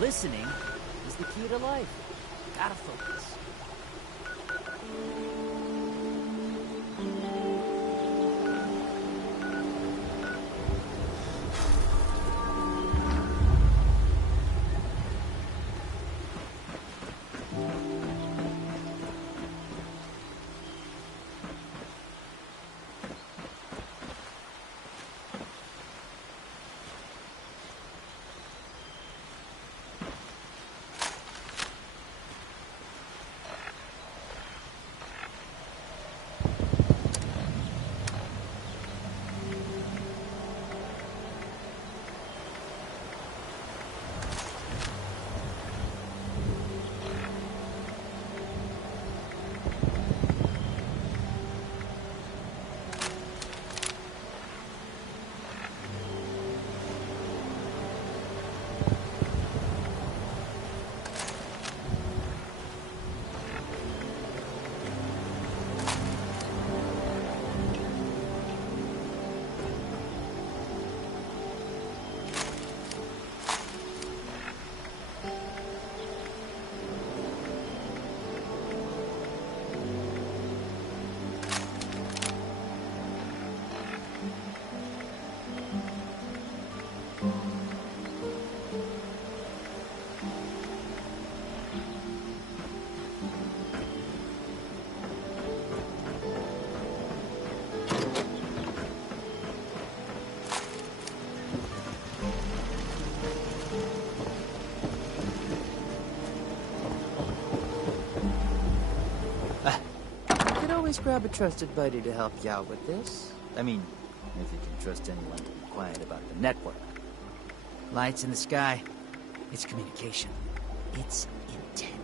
Listening is the key to life. Gotta focus. Always grab a trusted buddy to help you out with this. I mean, if you can trust anyone to be quiet about the network. Lights in the sky. It's communication. It's intent.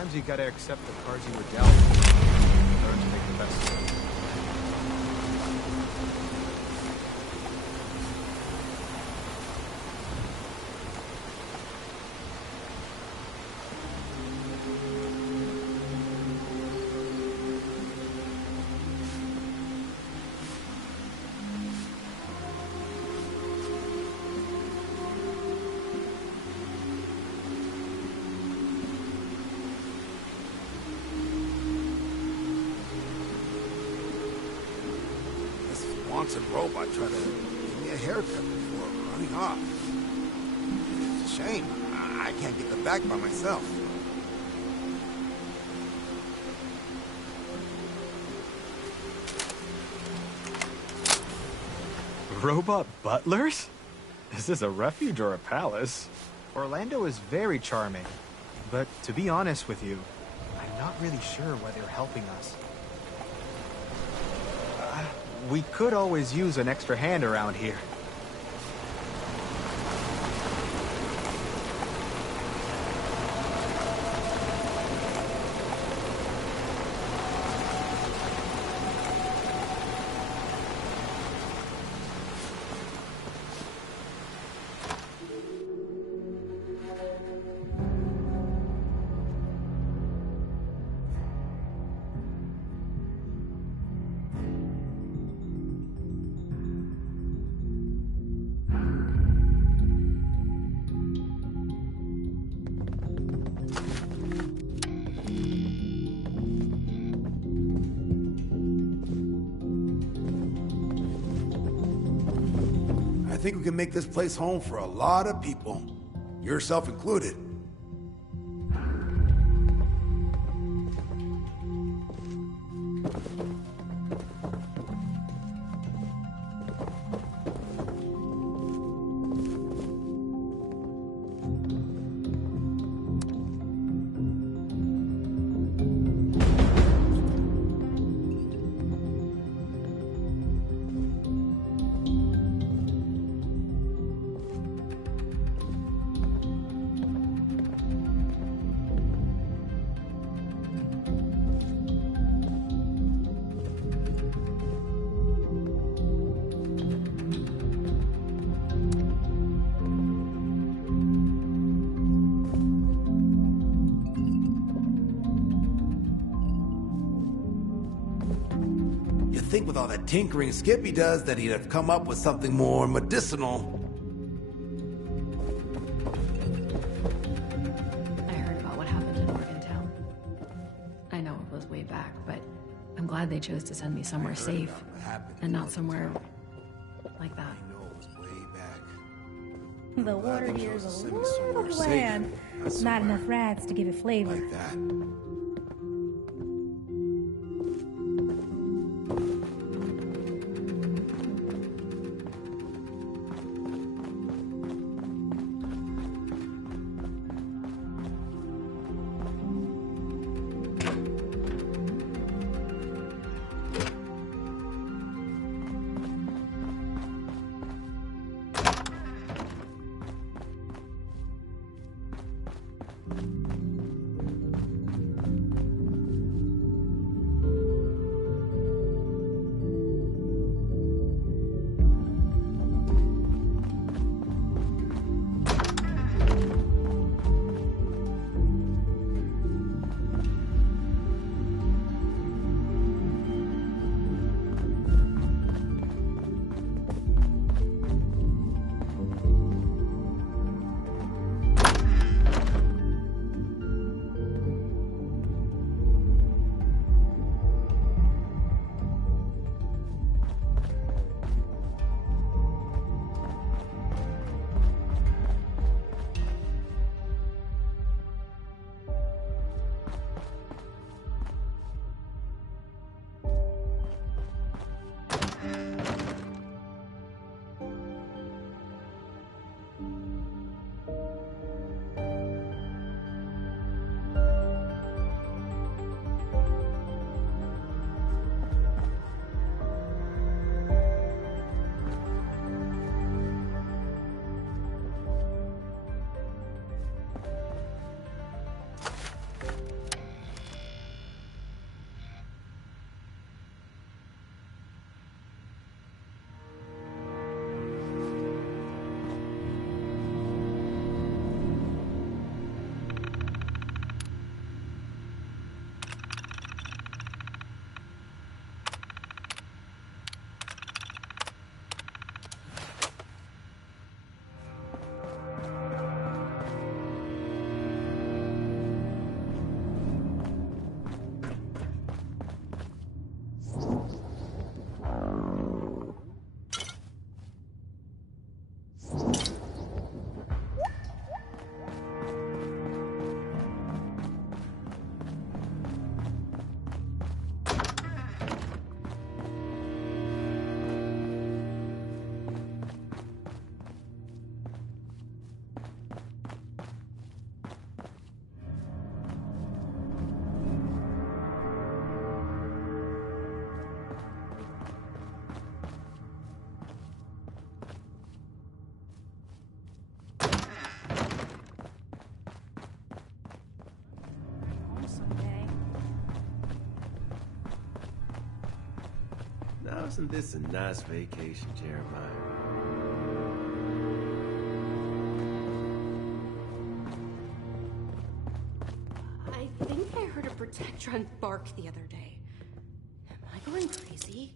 Sometimes you gotta accept the cards you were dealt and learn to make the best of it. Swanson robot tried to give me a haircut before running off. It's a shame. I can't get the back by myself. Robot butlers? Is this a refuge or a palace? Orlando is very charming, but to be honest with you, I'm not really sure why they're helping us. We could always use an extra hand around here. I think we can make this place home for a lot of people, yourself included. You'd think with all that tinkering Skippy does that he'd have come up with something more medicinal. I heard about what happened in Morgantown. I know it was way back, but I'm glad they chose to send me somewhere safe and not somewhere like that. I know it was way back. The Glad water they here chose is to a send me little somewhere bland. safe. Not Somewhere enough rags to give it flavor. like that. Now isn't this a nice vacation, Jeremiah? I think I heard a Protectron bark the other day. Am I going crazy?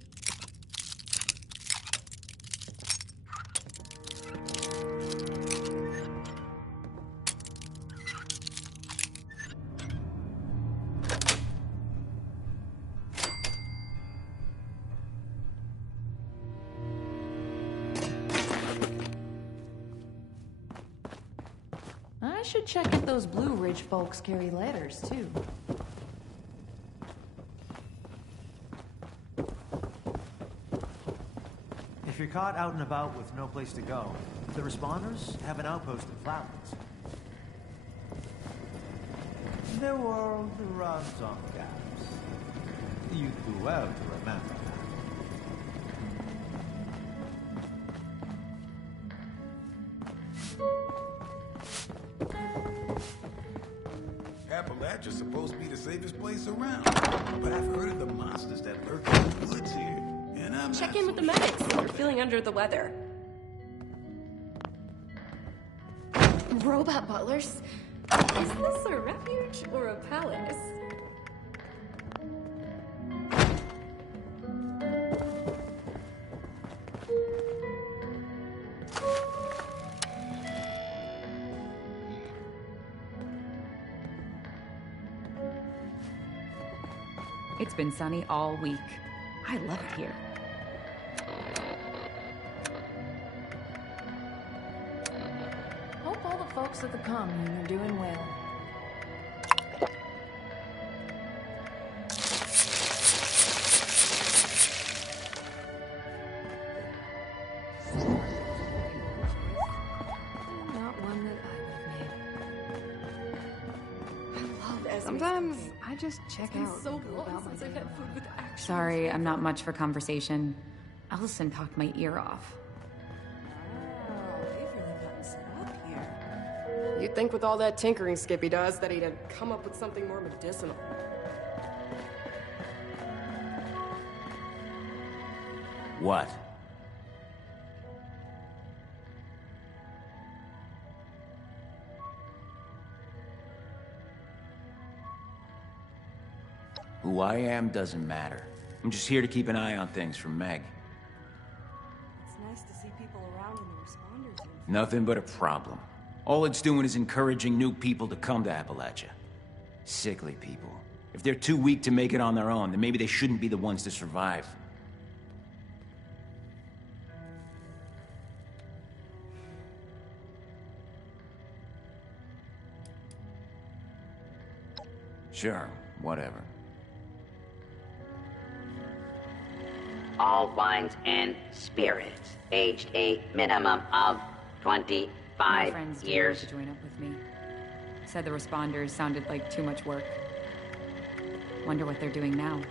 I should check if those Blue Ridge folks carry letters, too. If you're caught out and about with no place to go, the responders have an outpost in Flatlands. The world runs on gaps. You'd do well to remember that. Appalachia's supposed to be the safest place around, but I've heard of the monsters that lurk in the woods here, and I'm Check not in with the medics if you're feeling under the weather. Robot butlers? Is this a refuge or a palace? It's been sunny all week. I love it here. Hope all the folks at the commune are doing well. Not one that I would have made. I love Esme's Sometimes cooking. I just check It's been out so and go long about my since I've day. had food with actual Sorry, I'm not much for conversation. Allison talked my ear off. They've really gotten set up here. You'd think with all that tinkering Skippy does that he'd have come up with something more medicinal. What? Who I am doesn't matter. I'm just here to keep an eye on things from Meg. It's nice to see people around in the responders room. Nothing but a problem. All it's doing is encouraging new people to come to Appalachia. Sickly people. If they're too weak to make it on their own, then maybe they shouldn't be the ones to survive. Sure, whatever. All wines and spirits, aged a minimum of My 25 friends didn't years. want to join up with me. Said the responders sounded like too much work. Wonder what they're doing now.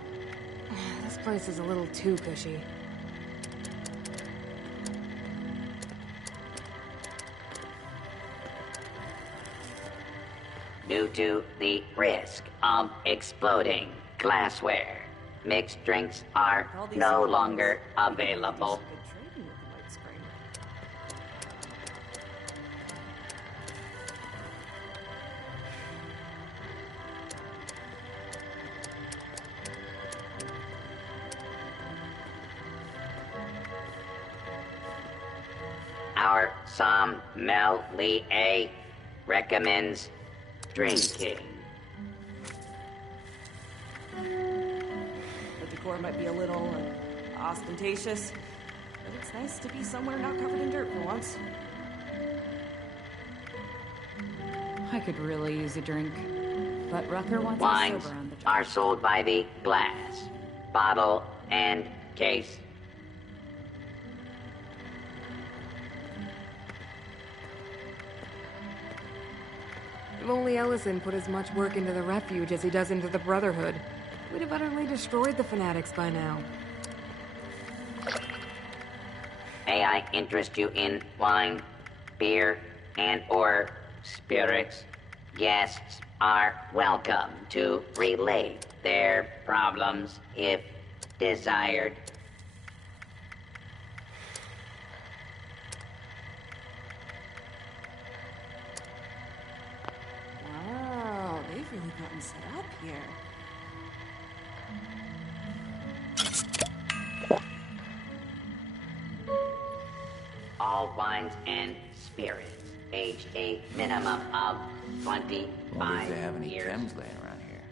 This place is a little too cushy. Due to the risk of exploding glassware, mixed drinks are no longer available. Good trading with the White Spring. Our sommelier recommends drinking. The decor might be a little ostentatious, but it's nice to be somewhere not covered in dirt for once. I could really use a drink. But Rucker wants us Wines sober on the job. are sold by the glass, bottle, and case. If only Ellison put as much work into the refuge as he does into the Brotherhood, we'd have utterly destroyed the fanatics by now. May I interest you in wine, beer, and/or spirits? Guests are welcome to relate their problems if desired. set up here. All wines and spirits, aged a minimum of 25 Wonder if they have any years. chems laying around here.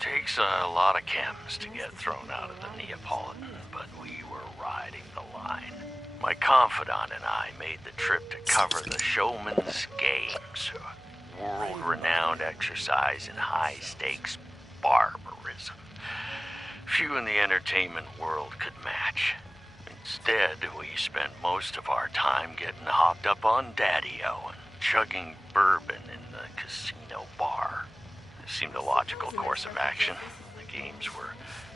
Takes a lot of chems to get thrown out of the Neapolitan, but we were riding the line. My confidant and I made the trip to cover the Showman's Games, a world-renowned exercise in high-stakes barbarism. Few in the entertainment world could match. Instead, we spent most of our time getting hopped up on Daddy-O and chugging bourbon in the casino bar. It seemed a logical course of action. The games were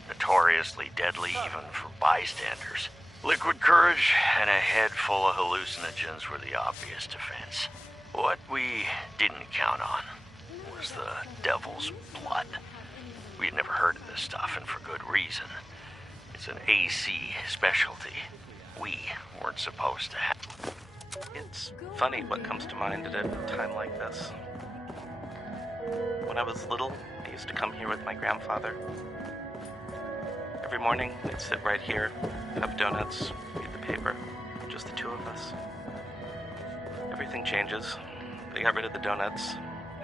notoriously deadly even for bystanders. Liquid courage and a head full of hallucinogens were the obvious defense. What we didn't count on was the devil's blood. We had never heard of this stuff, and for good reason. It's an AC specialty. We weren't supposed to have. It's funny what comes to mind at a time like this. When I was little, I used to come here with my grandfather. Every morning, we'd sit right here, have donuts, read the paper, just the two of us. Everything changes. They got rid of the donuts,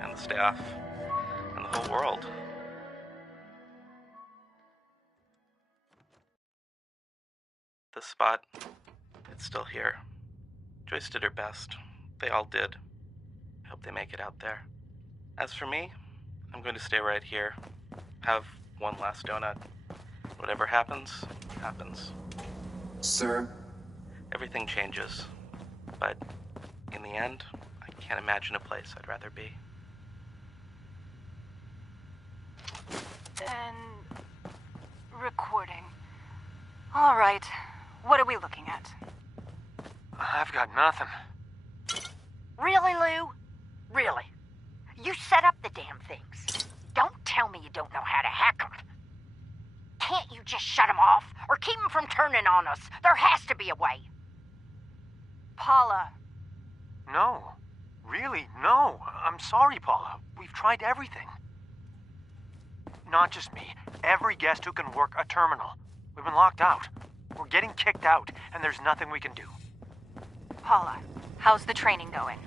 and the staff, and the whole world. This spot, it's still here. Joyce did her best. They all did. I hope they make it out there. As for me, I'm going to stay right here, have one last donut. Whatever happens, happens. Sir? Everything changes, but in the end, I can't imagine a place I'd rather be. And recording. All right, what are we looking at? I've got nothing. Really, Lou? Really? You set up the damn things. Don't tell me you don't know how to hack them. Can't you just shut them off or keep them from turning on us? There has to be a way. Paula. No. Really, no. I'm sorry, Paula. We've tried everything. Not just me. Every guest who can work a terminal. We've been locked out. We're getting kicked out, and there's nothing we can do. Paula, how's the training going?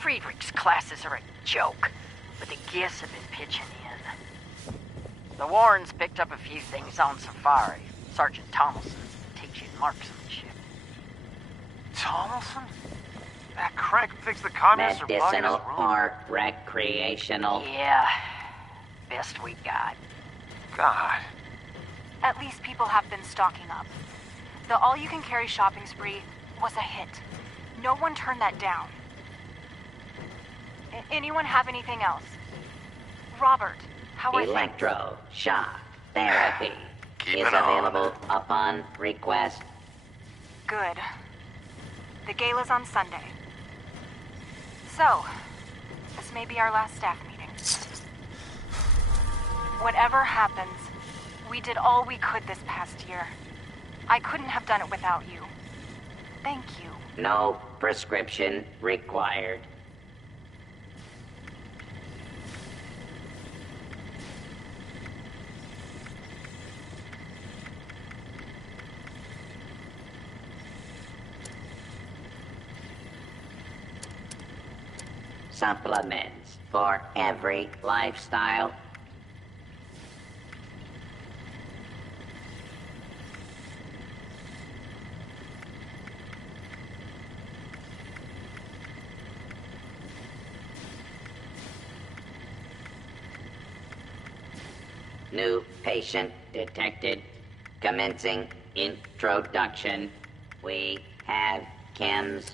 Friedrich's classes are a joke, but the guests have been pitching in. The Warrens picked up a few things on safari. Sergeant Tomlinson's teaching marksmanship. Tomlinson? That crank who thinks the communists are blocking Medicinal his room. or recreational? Yeah, best we got. God. At least people have been stocking up. The all-you-can-carry shopping spree was a hit. No one turned that down. Anyone have anything else? Robert, how are things? Electroshock therapy is available upon request. Good. The gala's on Sunday. So, this may be our last staff meeting. Whatever happens, we did all we could this past year. I couldn't have done it without you. Thank you. No prescription required. Supplements for every lifestyle. New patient detected. Commencing introduction. We have chems.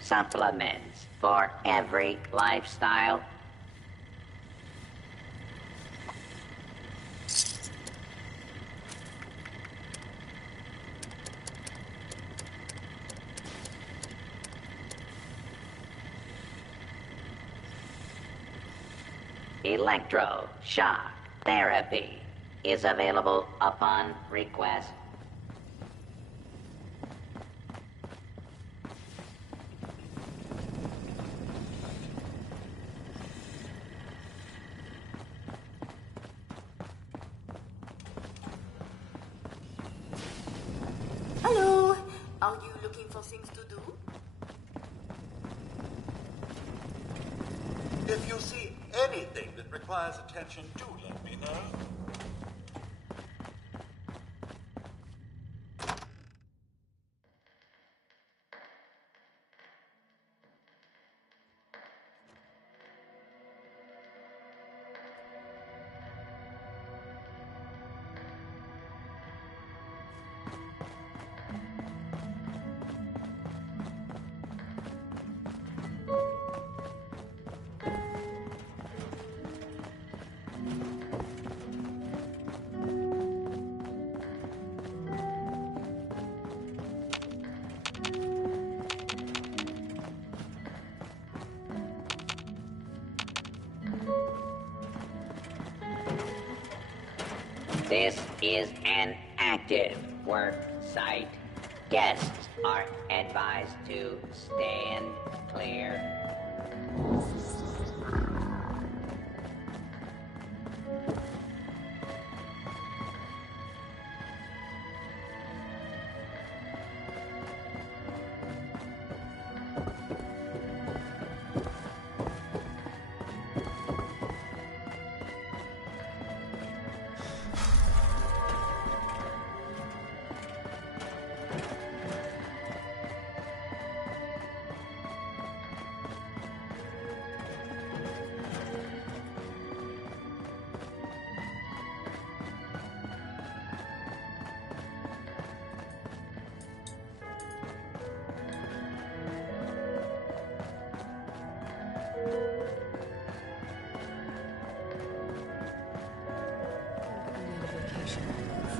Supplements for every lifestyle. electroshock therapy is available upon request. Hello. Are you looking for things to do? If you see anything that requires attention, do let me know. This is an active work site. Guests are advised to stand clear.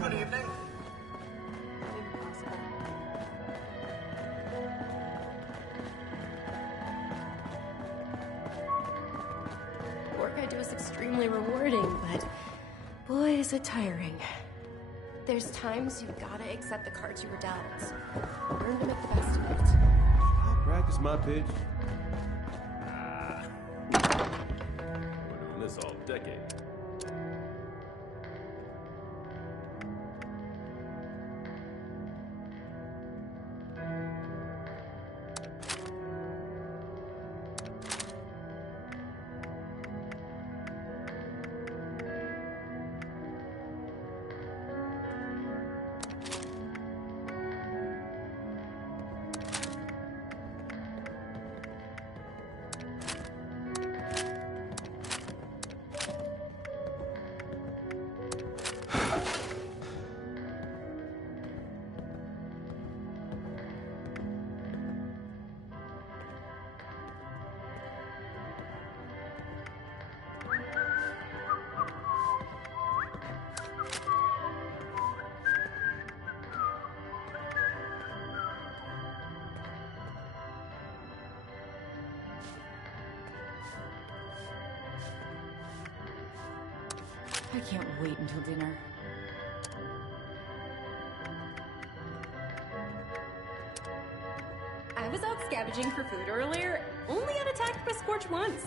Good evening. The work I do is extremely rewarding, but boy, is it tiring. There's times you gotta accept the cards you were dealt. Learn to make the best of it. I practice my pitch. We're doing this all decade. I can't wait until dinner. I was out scavenging for food earlier, only got attacked by Scorch once.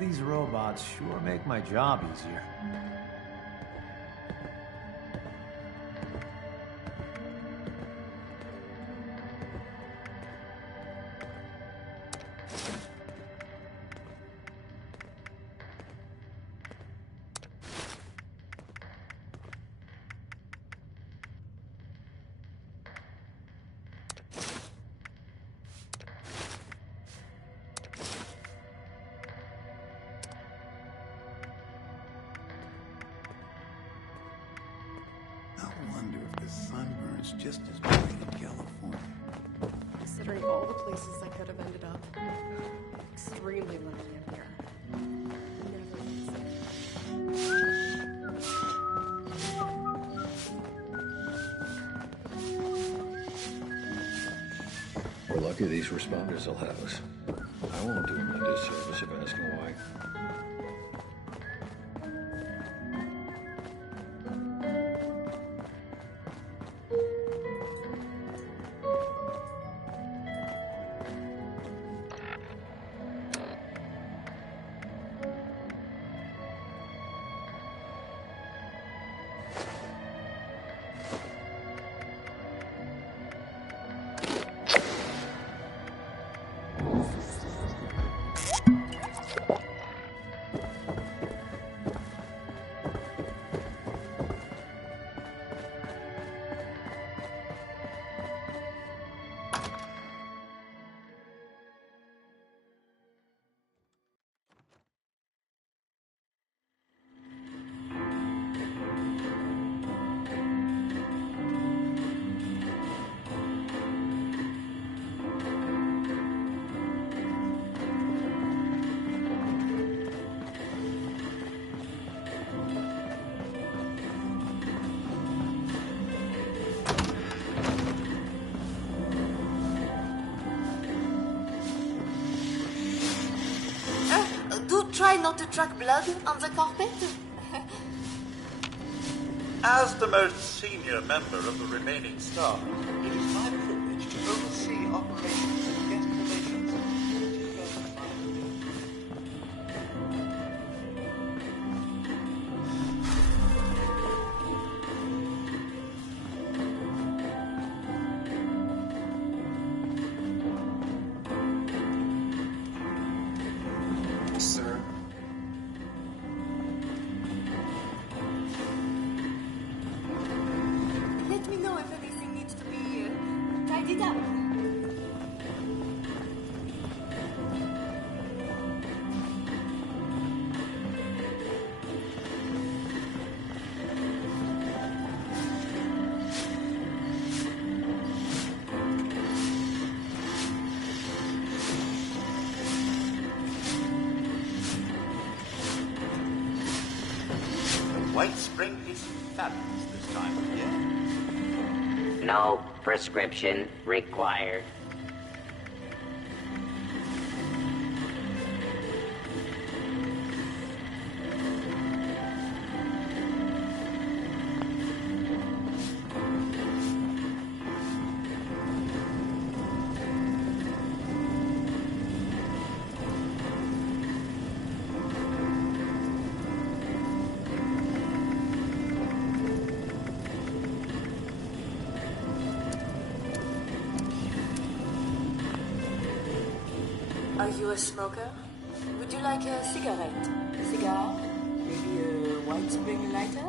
These robots sure make my job easier. just as great in California. Considering all the places I could have ended up, extremely lucky I'm here. We're lucky these responders will have us. I won't do them a disservice of asking why. Try not to track blood on the carpet. As the most senior member of the remaining staff, it is my privilege to oversee operations and guest relations. Sir. Let me know if anything needs to be tidied up. White Spring is fabulous this time of year. No prescription required. Are you a smoker? Would you like a cigarette? Cigar? Maybe a White Spring lighter?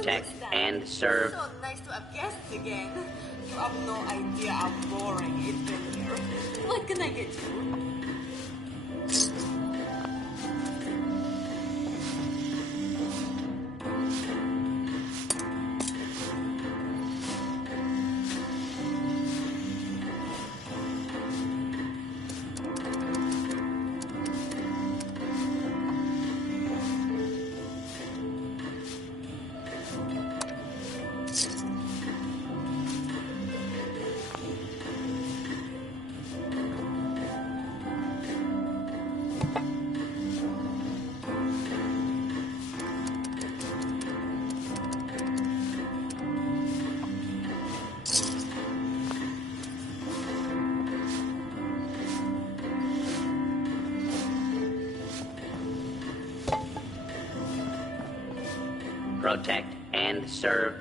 Protect and serve. So nice to have guests again. You have no idea how boring it's been here. What can I get you? Protect and serve.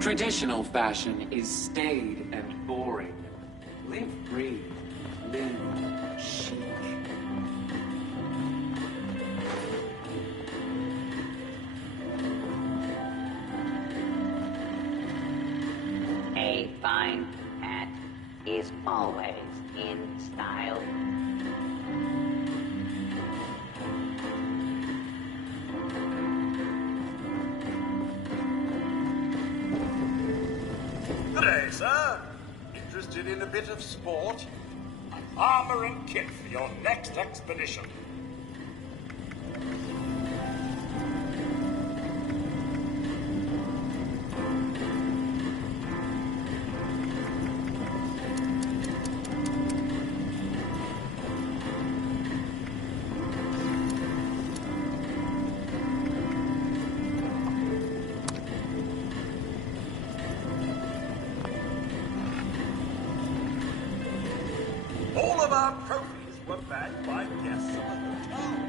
Traditional fashion is staid and boring. Live free. Live chic. A fine hat is always in style. Good day, sir. Interested in a bit of sport? I'm armor and kit for your next expedition. All of our trophies were bagged by guests of the hotel.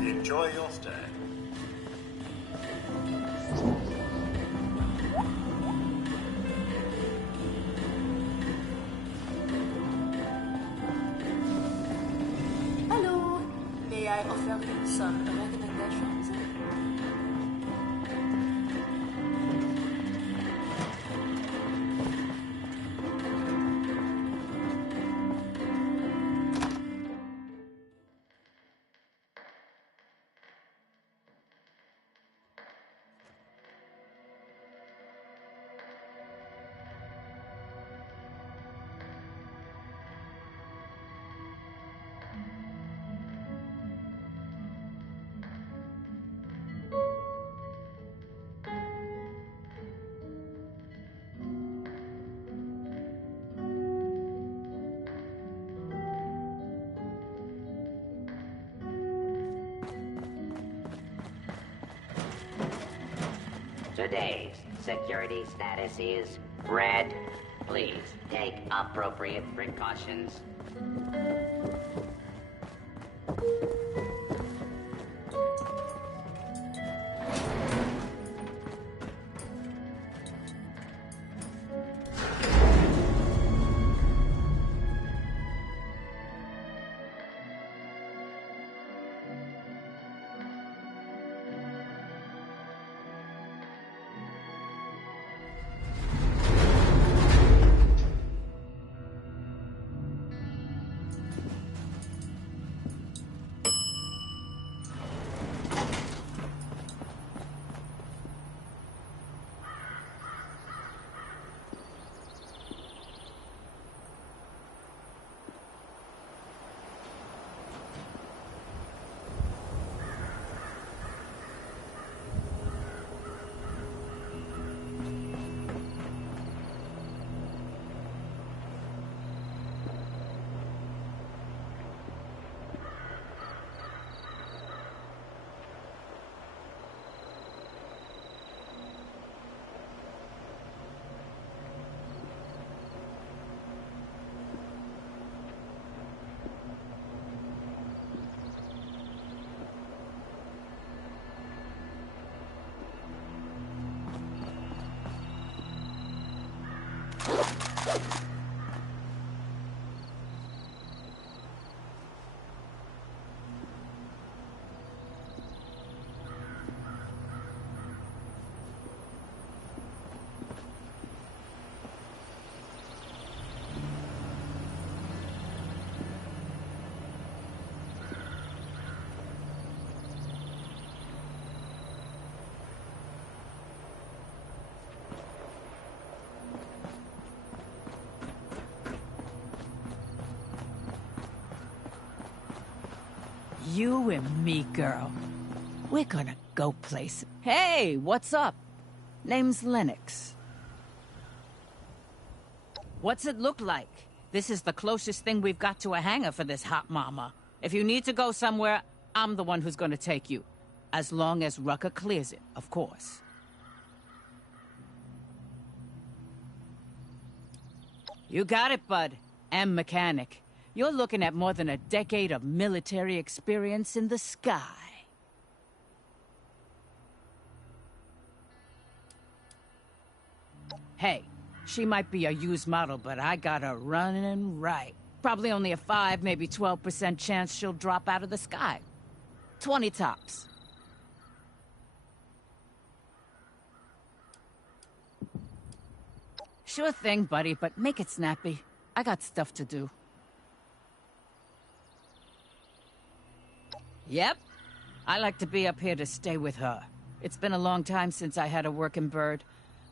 Enjoy your stay. Hello. May I offer you some recommendations? Today's security status is red. Please take appropriate precautions. You and me, girl. We're gonna go places. Hey, what's up? Name's Lennox. What's it look like? This is the closest thing we've got to a hangar for this hot mama. If you need to go somewhere, I'm the one who's gonna take you. As long as Rucker clears it, of course. You got it, bud. And mechanic. You're looking at more than a decade of military experience in the sky. Hey, she might be a used model, but I got her running right. Probably only a 5, maybe 12% chance she'll drop out of the sky. 20 tops. Sure thing, buddy, but make it snappy. I got stuff to do. Yep. I like to be up here to stay with her. It's been a long time since I had a working bird.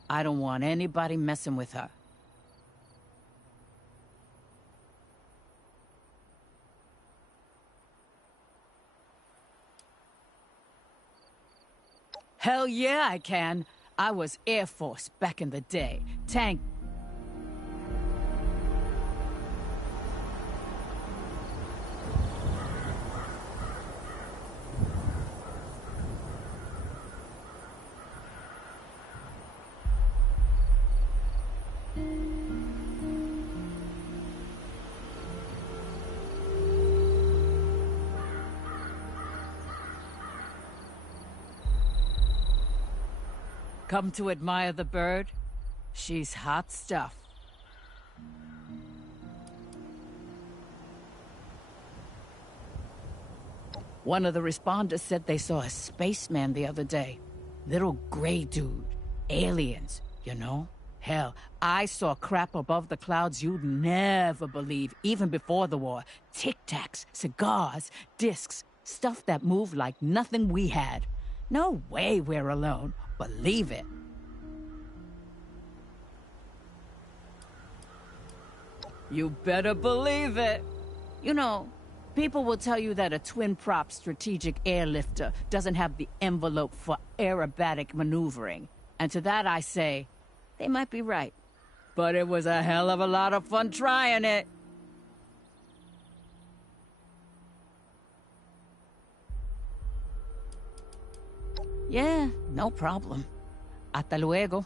I don't want anybody messing with her. Hell yeah, I can. I was Air Force back in the day. Tank. Come to admire the bird? She's hot stuff. One of the responders said they saw a spaceman the other day. Little gray dude. Aliens, you know? Hell, I saw crap above the clouds you'd never believe, even before the war. Tic-tacs, cigars, discs, stuff that moved like nothing we had. No way we're alone. Believe it. You better believe it. You know, people will tell you that a twin-prop strategic airlifter doesn't have the envelope for aerobatic maneuvering. And to that I say, they might be right. But it was a hell of a lot of fun trying it. Yeah, no problem. Hasta luego.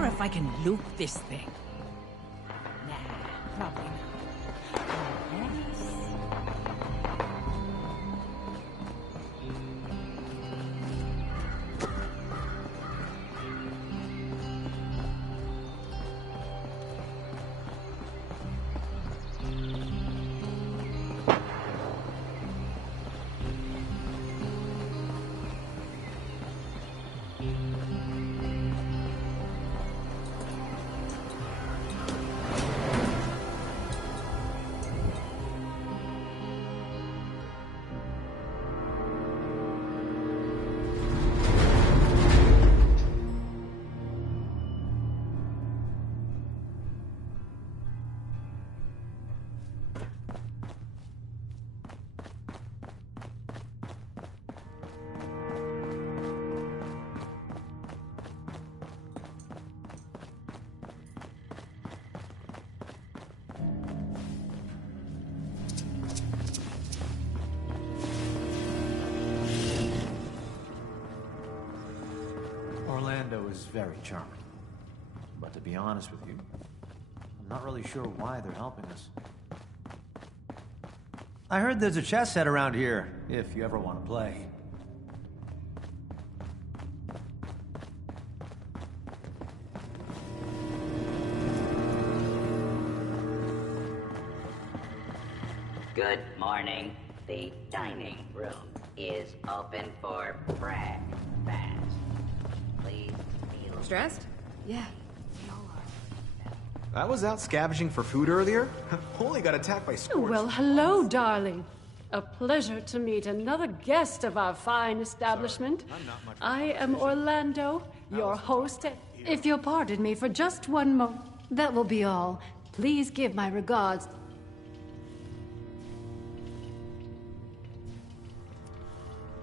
wonder if I can loop this thing. Nah, probably not. Unless... Orlando is very charming. But to be honest with you, I'm not really sure why they're helping us. I heard there's a chess set around here, if you ever want to play. Good morning. The dining room is open for breakfast. Please feel stressed? Yeah. I was out scavenging for food earlier. Only got attacked by scorch. Well, hello, darling. A pleasure to meet another guest of our fine establishment. I am Orlando, your host. If you'll pardon me for just one moment, that will be all. Please give my regards.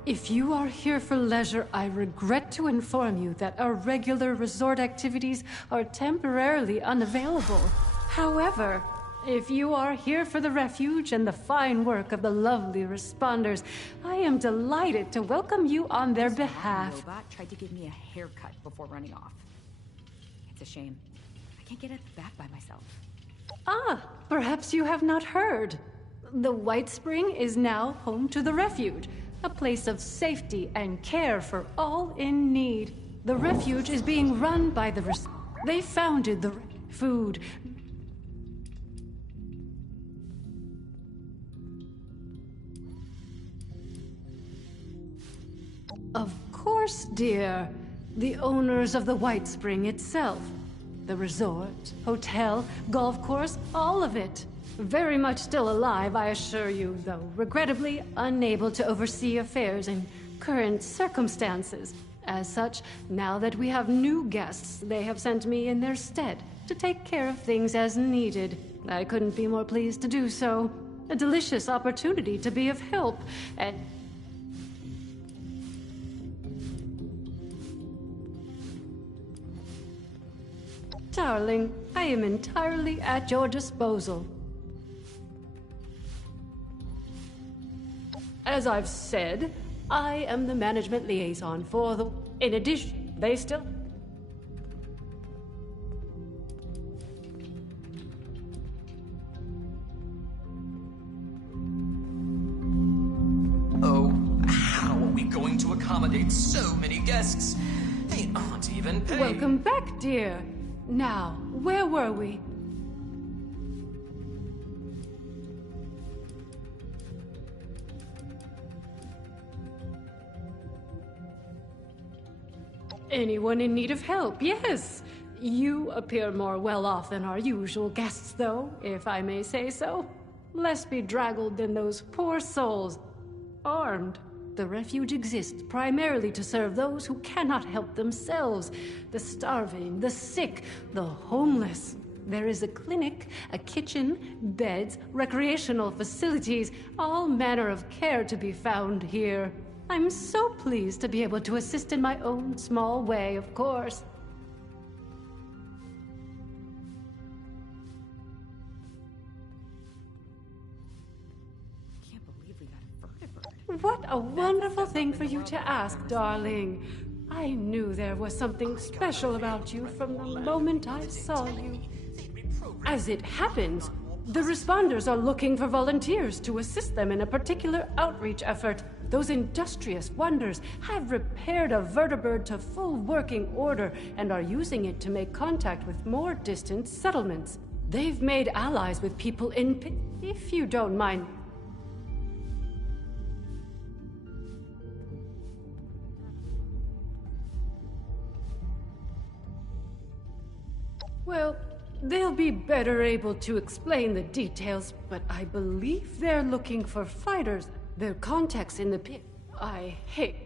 If you are here for leisure, I regret to inform you that our regular resort activities are temporarily unavailable. However, if you are here for the refuge and the fine work of the lovely responders, I am delighted to welcome you on their behalf. Robot tried to give me a haircut before running off. It's a shame. I can't get at the back by myself. Ah, perhaps you have not heard. The White Spring is now home to the refuge. A place of safety and care for all in need. The refuge is being run by the they founded the food. Of course, dear. The owners of the White Spring itself. The resort, hotel, golf course, all of it. Very much still alive, I assure you, though regrettably unable to oversee affairs in current circumstances. As such, now that we have new guests, they have sent me in their stead to take care of things as needed. I couldn't be more pleased to do so. A delicious opportunity to be of help, and... Darling, I am entirely at your disposal. As I've said, I am the management liaison for the... In addition, they still... Oh, how are we going to accommodate so many guests? They aren't even paid. Welcome back, dear. Now, where were we? Anyone in need of help, yes. You appear more well off than our usual guests, though, if I may say so. Less bedraggled than those poor souls. Armed. The refuge exists primarily to serve those who cannot help themselves. The starving, the sick, the homeless. There is a clinic, a kitchen, beds, recreational facilities, all manner of care to be found here. I'm so pleased to be able to assist in my own small way, of course. Can't believe we got a vertebrate. What a wonderful thing for you to ask, darling. I knew there was something special about you from the moment I saw you. As it happens, the responders are looking for volunteers to assist them in a particular outreach effort. Those industrious wonders have repaired a vertibird to full working order and are using it to make contact with more distant settlements. They've made allies with people in if you don't mind. Well, they'll be better able to explain the details, but I believe they're looking for fighters. Their contacts in the pit. I hate.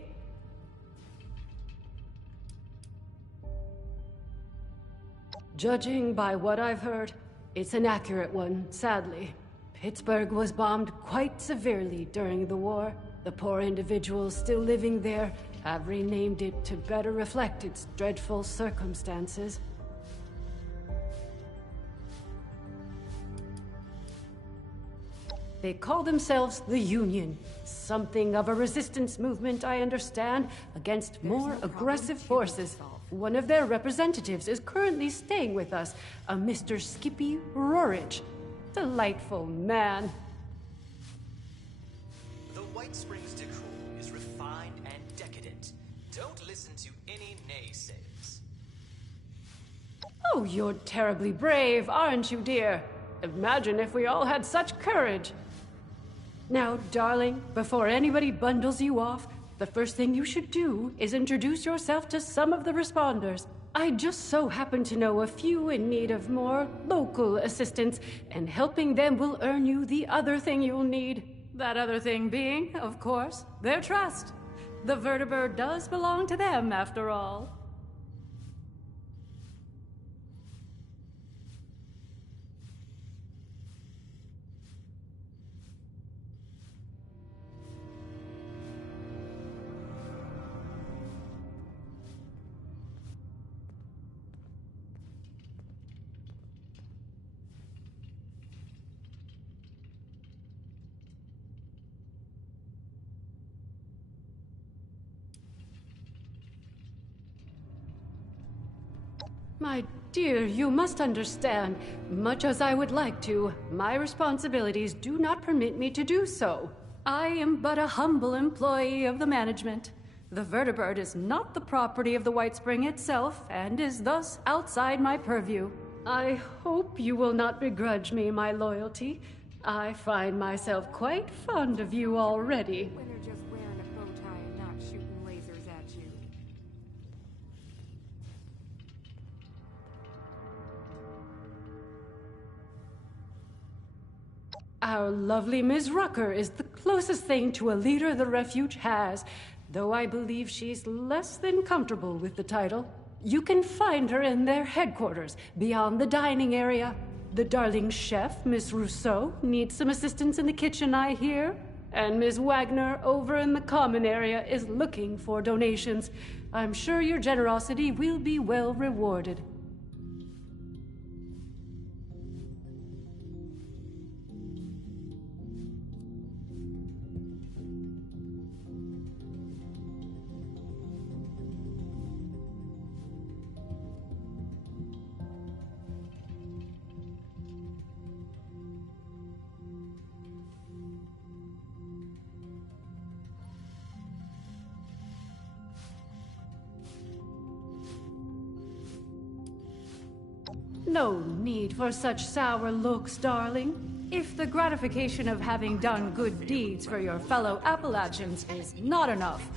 Judging by what I've heard, it's an accurate one, sadly. Pittsburgh was bombed quite severely during the war. The poor individuals still living there have renamed it to better reflect its dreadful circumstances. They call themselves the Union. Something of a resistance movement, I understand, against more aggressive forces. One of their representatives is currently staying with us, a Mr. Skippy Rorich. Delightful man. The White Springs decor is refined and decadent. Don't listen to any naysayers. Oh, you're terribly brave, aren't you, dear? Imagine if we all had such courage. Now, darling, before anybody bundles you off, the first thing you should do is introduce yourself to some of the responders. I just so happen to know a few in need of more local assistance, and helping them will earn you the other thing you'll need. That other thing being, of course, their trust. The vertibird does belong to them, after all. My dear, you must understand, much as I would like to, my responsibilities do not permit me to do so. I am but a humble employee of the management. The vertibird is not the property of the White Spring itself, and is thus outside my purview. I hope you will not begrudge me my loyalty. I find myself quite fond of you already. When they're just wearing a bow tie and not shooting lasers at you. Our lovely Ms. Rucker is the closest thing to a leader the refuge has, though I believe she's less than comfortable with the title. You can find her in their headquarters, beyond the dining area. The darling chef, Miss Rousseau, needs some assistance in the kitchen, I hear. And Ms. Wagner, over in the common area, is looking for donations. I'm sure your generosity will be well rewarded. No need for such sour looks, darling. If the gratification of having done good deeds for your fellow Appalachians is not enough,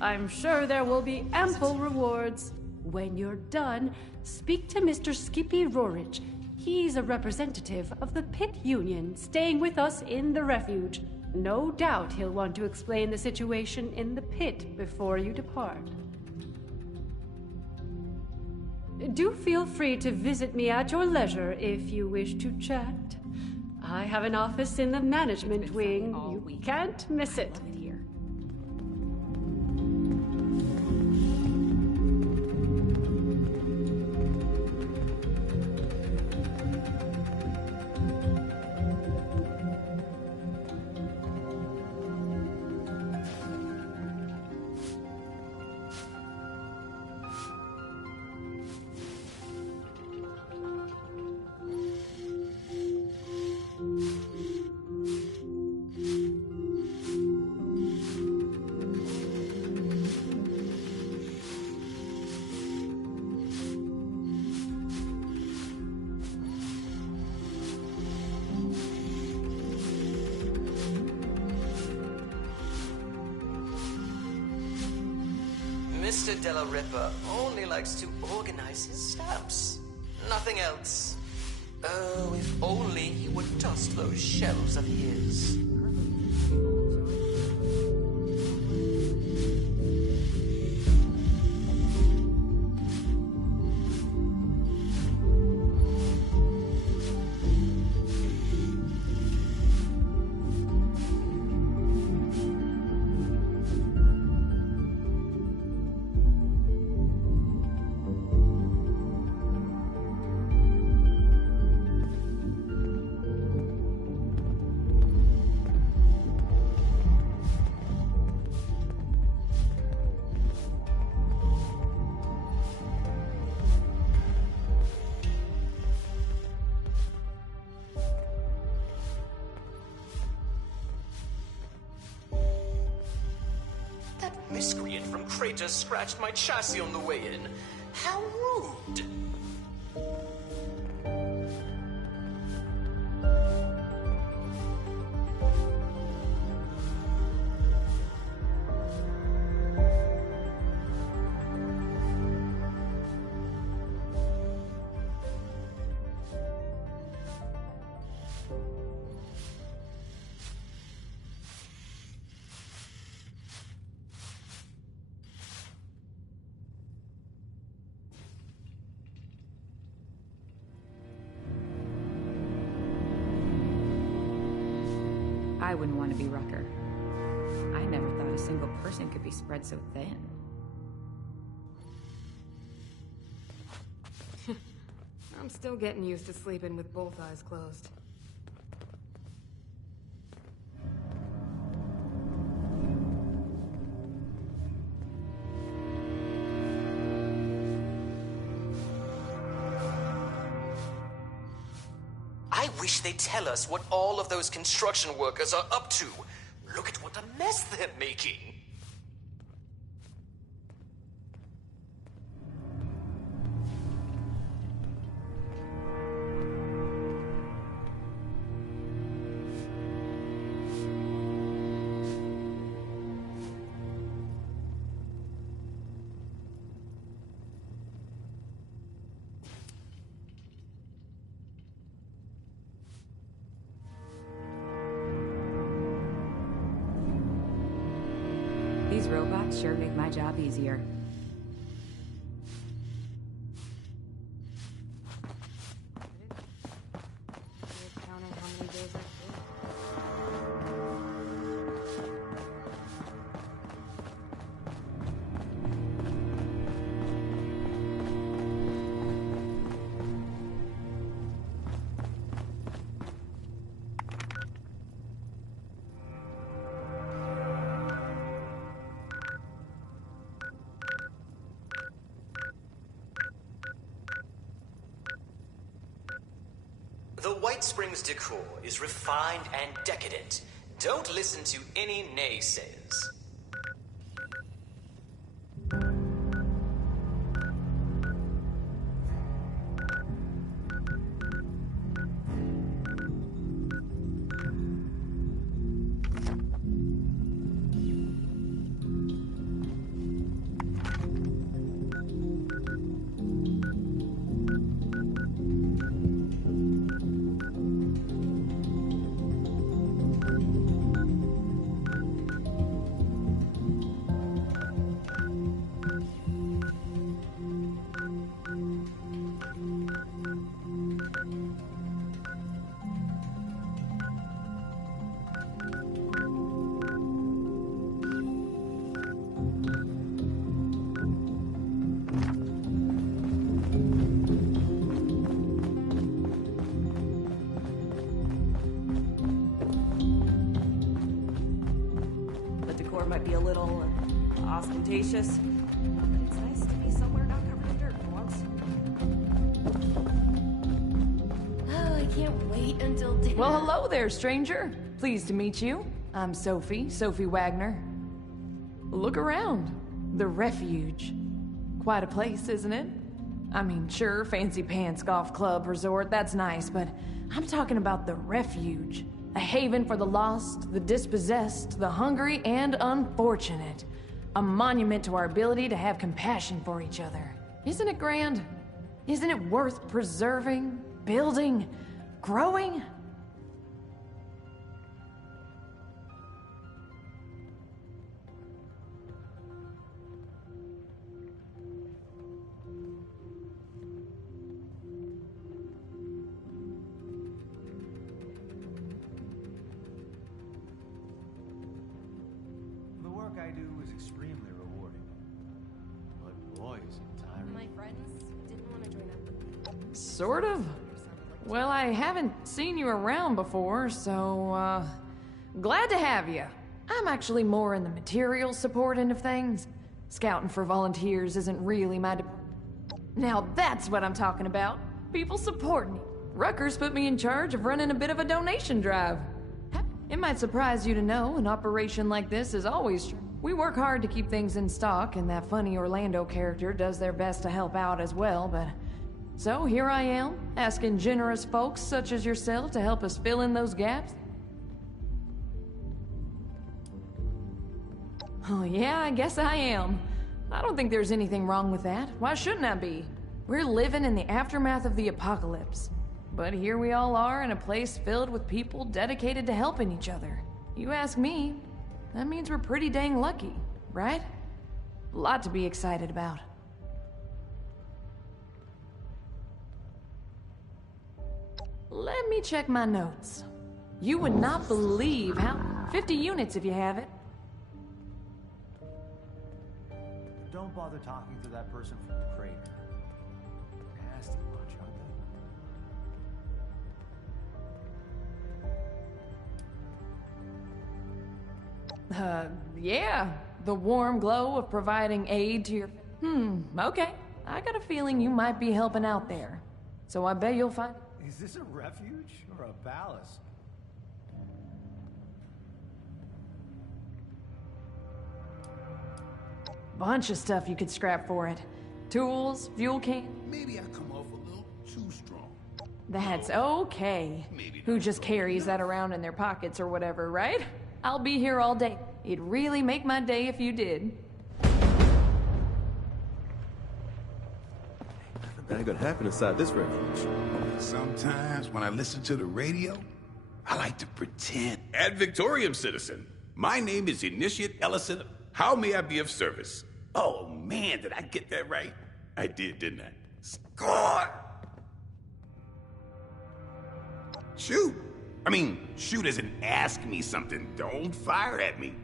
I'm sure there will be ample rewards. When you're done, speak to Mr. Skippy Rorich. He's a representative of the Pit Union staying with us in the refuge. No doubt he'll want to explain the situation in the pit before you depart. Do feel free to visit me at your leisure if you wish to chat. I have an office in the management wing. You can't miss it. Mr. Della Ripa only likes to organize his stamps. Nothing else. Oh, if only he would dust those shelves of his. Miscreant from Kratos scratched my chassis on the way in. How rude! I wouldn't want to be Rucker. I never thought a single person could be spread so thin. I'm still getting used to sleeping with both eyes closed. I wish they'd tell us what all of those construction workers are up to. Look at what a mess they're making. These robots sure make my job easier. Counting how many days I The White Springs decor is refined and decadent. Don't listen to any naysayers. Might be a little ostentatious, but it's nice to be somewhere not covered in dirt for once. Oh, I can't wait until dinner. Well, hello there, stranger. Pleased to meet you. I'm Sophie Wagner. Look around. The Refuge. Quite a place, isn't it? I mean, sure, fancy pants, golf club, resort, that's nice, but I'm talking about the Refuge. A haven for the lost, the dispossessed, the hungry, and unfortunate. A monument to our ability to have compassion for each other. Isn't it grand? Isn't it worth preserving, building, growing? The work I do is extremely rewarding. But boy, is it tiring. My friends didn't want to join up. Sort of. Well, I haven't seen you around before, so, glad to have you. I'm actually more in the material support end of things. Scouting for volunteers isn't really my Now that's what I'm talking about. People supporting me. Rutgers put me in charge of running a bit of a donation drive. It might surprise you to know an operation like this is always true. We work hard to keep things in stock, and that funny Orlando character does their best to help out as well, but... So here I am, asking generous folks such as yourself to help us fill in those gaps. Oh yeah, I guess I am. I don't think there's anything wrong with that. Why shouldn't I be? We're living in the aftermath of the apocalypse. But here we all are in a place filled with people dedicated to helping each other. You ask me, that means we're pretty dang lucky, right? A lot to be excited about. Let me check my notes. You would not believe how... 50 units if you have it. Don't bother talking to that person from the crater. Nasty bunch, aren't they? Yeah. The warm glow of providing aid to your... okay. I got a feeling you might be helping out there. So I bet you'll find... Is this a refuge or a palace? Bunch of stuff you could scrap for it. Tools, fuel can... Maybe I come off a little too strong. That's okay. Who just carries that around in their pockets or whatever, right? I'll be here all day. It'd really make my day if you did. That could happen inside this refuge. Sometimes when I listen to the radio, I like to pretend. Ad Victoriam, citizen. My name is Initiate Ellison. How may I be of service? Oh man, did I get that right? I did, didn't I? Score! Shoot! I mean, shoot as in ask me something. Don't fire at me.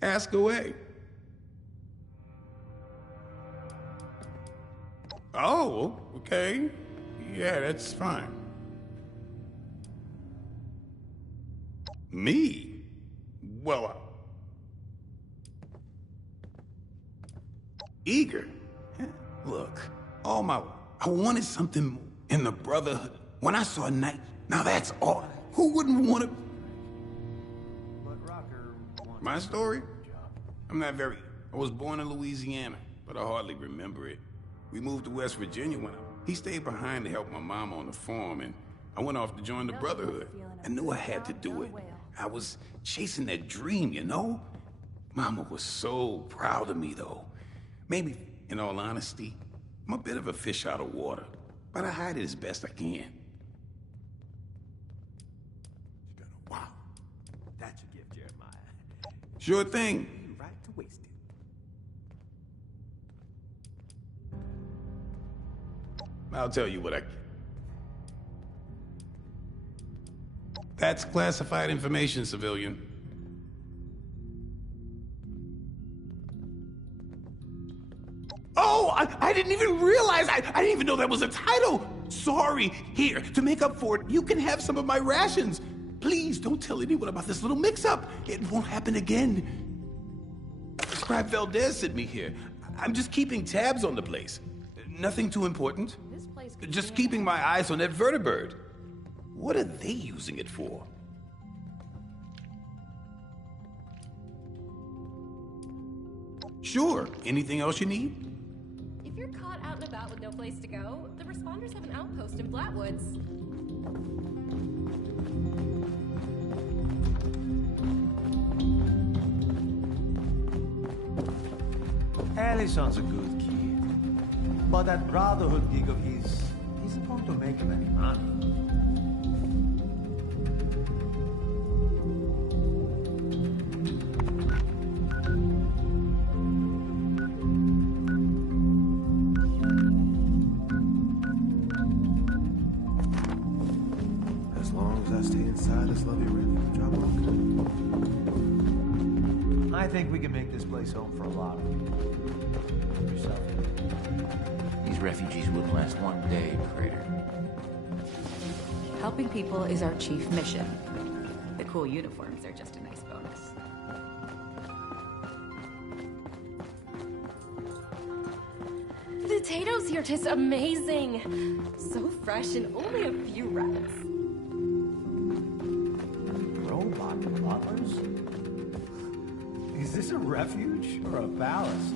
Ask away. Oh, okay. Yeah, that's fine. Me? Well, eager. Look, all my... I wanted something in the Brotherhood. When I saw Knight, now that's all. Who wouldn't want to... My story? I'm not very... I was born in Louisiana, but I hardly remember it. We moved to West Virginia when he stayed behind to help my mom on the farm, and I went off to join the Brotherhood. I knew I had to do it. I was chasing that dream, you know? Mama was so proud of me, though. Maybe, in all honesty, I'm a bit of a fish out of water, but I hide it as best I can. Wow. That's your gift, Jeremiah. Sure thing. You're right to waste it. I'll tell you what I get. That's classified information, civilian. Oh, I didn't even realize. I didn't even know that was a title. Sorry. Here, to make up for it, you can have some of my rations. Please don't tell anyone about this little mix-up. It won't happen again. Scribe Valdez sent me here. I'm just keeping tabs on the place. Nothing too important. Just keeping my eyes on that vertibird. What are they using it for? Sure. Anything else you need? If you're caught out and about with no place to go, the responders have an outpost in Flatwoods. Allison's a good kid. But that Brotherhood gig of his isn't going to make him any money. As long as I stay inside this lovely refuge, I'm okay. I think we can make this place home for a lot of people. Yourself. These refugees wouldn't last one day, Praetor. Helping people is our chief mission. The cool uniforms are just a nice bonus. The potatoes here taste amazing. So fresh and only a few rats. Robot butlers? Is this a refuge or a palace?